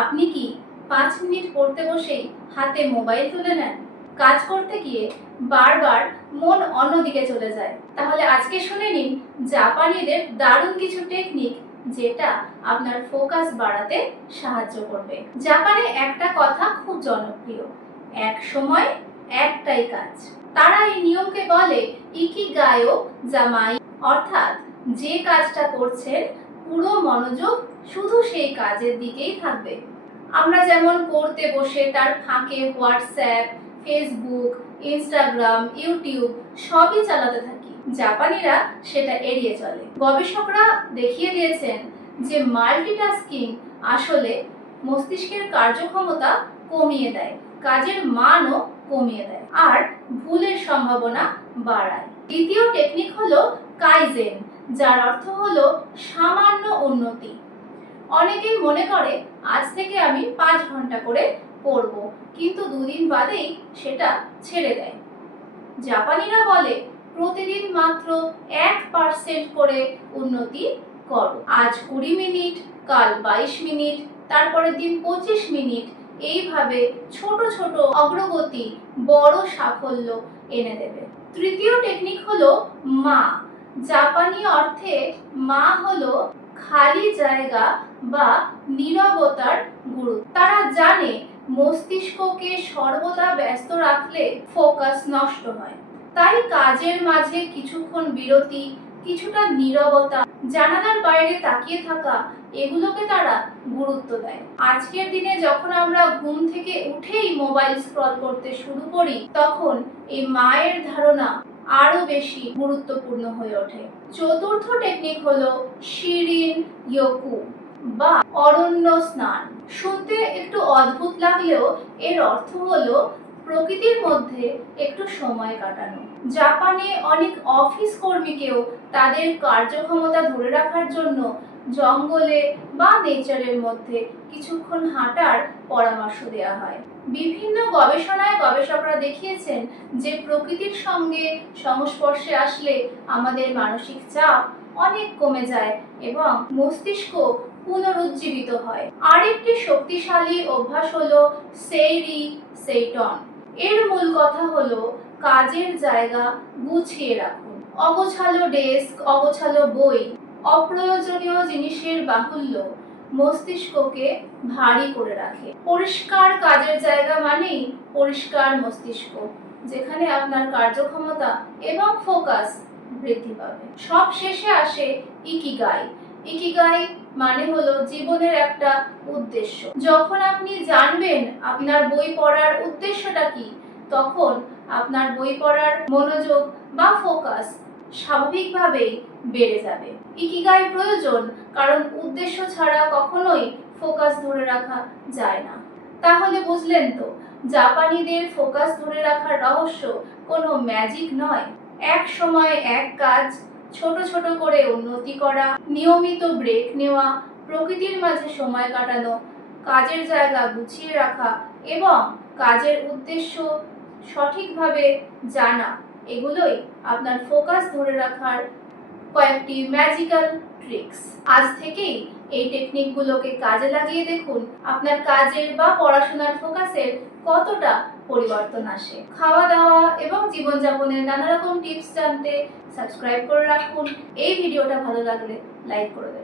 আপনি কি 5 মিনিট পড়তে বসেই হাতে মোবাইল তুলে নেন? কাজ করতে গিয়ে বারবার মন অন্যদিকে চলে যায়। তাহলে আজকে শুনে নিন জাপানিদের দারুণ কিছু টেকনিক যেটা আপনার ফোকাস বাড়াতে সাহায্য করবে। জাপানে একটা কথা খুব জনপ্রিয়, এক সময় একটাই কাজ। তারা এই নিয়মকে বলে ইকিগায়ো জামাই, অর্থাৎ যে কাজটা করছেন পুরো মনোযোগ শুধু সেই কাজের দিকেই থাকবে। আমরা যেমন পড়তে বসে তার ফাঁকে হোয়াটসঅ্যাপ, ফেসবুক, ইনস্টাগ্রাম, ইউটিউব সবই চালাতে থাকি, জাপানিরা সেটা এড়িয়ে চলে। গবেষকরা দেখিয়ে দিয়েছেন যে মাল্টিটাস্কিং আসলে মস্তিষ্কের কার্যক্ষমতা কমিয়ে দেয়, কাজের মানও কমিয়ে দেয় আর ভুলের সম্ভাবনা বাড়ায়। দ্বিতীয় টেকনিক হলো কাইজেন, যার অর্থ হলো সামান্য উন্নতি। অনেকেই মনে করে আজ থেকে আমি 5 ঘন্টা করে পড়ব, কিন্তু 2 দিন বাদেই সেটা ছেড়ে দেয়। জাপানিরা বলে প্রতিদিন মাত্র 1% করে উন্নতি করো। আজ 20 মিনিট, কাল 22 মিনিট, তারপরের দিন 25 মিনিট। এইভাবে ছোট ছোট অগ্রগতি বড় সাফল্য এনে দেবে। তৃতীয় টেকনিক হলো মা। জাপানি অর্থে মা হলো খালি জায়গা বা নীরবতার গুরুত্ব। তারা জানে মস্তিষ্ককে সর্বদা ব্যস্ত রাখলে ফোকাস নষ্ট হয়। তাই কাজের মাঝে কিছুক্ষণ বিরতি, কিছুটা নীরবতা, জানালার বাইরে তাকিয়ে থাকা, এগুলোকে তারা গুরুত্ব দেয়। আজকের দিনে যখন আমরা ঘুম থেকে উঠেই মোবাইল স্ক্রল করতে শুরু করি, তখন এই মায়ের ধারণা আরো বেশি গুরুত্বপূর্ণ হয়ে ওঠে। চতুর্থ টেকনিক হলো শিরিন ইয়োকু বা অরণ্য স্নান। শুনতে একটু অদ্ভুত লাগলেও এর অর্থ হলো প্রকৃতির মধ্যে একটু সময় কাটানো। জাপানে অনেক অফিস কর্মীকেও তাদের কার্যক্ষমতা ধরে রাখার জন্য জঙ্গলে বা নেচারের মধ্যে কিছুক্ষণ হাঁটার পরামর্শ দেওয়া হয়। বিভিন্ন গবেষণায় গবেষকরা দেখিয়েছেন যে প্রকৃতির সঙ্গে সংস্পর্শে আসলে আমাদের মানসিক চাপ অনেক কমে যায় এবং মস্তিষ্ক পুনরুজ্জীবিত হয়। আরেকটি শক্তিশালী অভ্যাস হলো সেইরি সেইটন। এর মূল কথা হলো কাজের জায়গা গুছিয়ে রাখুন। অগোছালো ডেস্ক, অগোছালো বই, অপ্রয়োজনীয় জিনিসের বাহুল্য মস্তিষ্ককে ভারী করে রাখে। পরিষ্কার কাজের জায়গা মানেই পরিষ্কার মস্তিষ্ক, যেখানে আপনার কার্যক্ষমতা এবং ফোকাস বৃদ্ধি পাবে। সব শেষে আসে ইকিগাই। ইকিগাই মানে হলো জীবনের একটা উদ্দেশ্য। যখন আপনি জানবেন আপনার বই পড়ার উদ্দেশ্যটা কি, তখন আপনার বই পড়ার মনোযোগ বা ফোকাস স্বাভাবিকভাবেই বেড়ে যাবে। ইকিগাই প্রয়োজন, কারণ উদ্দেশ্য ছাড়া কখনোই ফোকাস ধরে রাখা যায় না। তাহলে বুঝলেন তো, জাপানিদের ফোকাস ধরে রাখার রহস্য কোনো ম্যাজিক নয়। এক সময় এক কাজ, ছোট ছোট করে উন্নতি করা, নিয়মিত ব্রেক নেওয়া, প্রকৃতির মাঝে সময় কাটানো, কাজের জায়গা গুছিয়ে রাখা এবং কাজের উদ্দেশ্য সঠিকভাবে জানা, এগুলোই আপনার ফোকাস ধরে রাখার কয়েকটি ম্যাজিক্যাল ট্রিক্স। আজ থেকেই এই টেকনিকগুলোকে কাজে লাগিয়ে দেখুন আপনার কাজের বা পড়াশোনার ফোকাসের কতটা পরিবর্তন আসে। খাওয়া দাওয়া এবং জীবনযাপনের নানা রকম টিপস জানতে সাবস্ক্রাইব করে রাখুন। এই ভিডিওটা ভালো লাগলে লাইক করে দেবেন।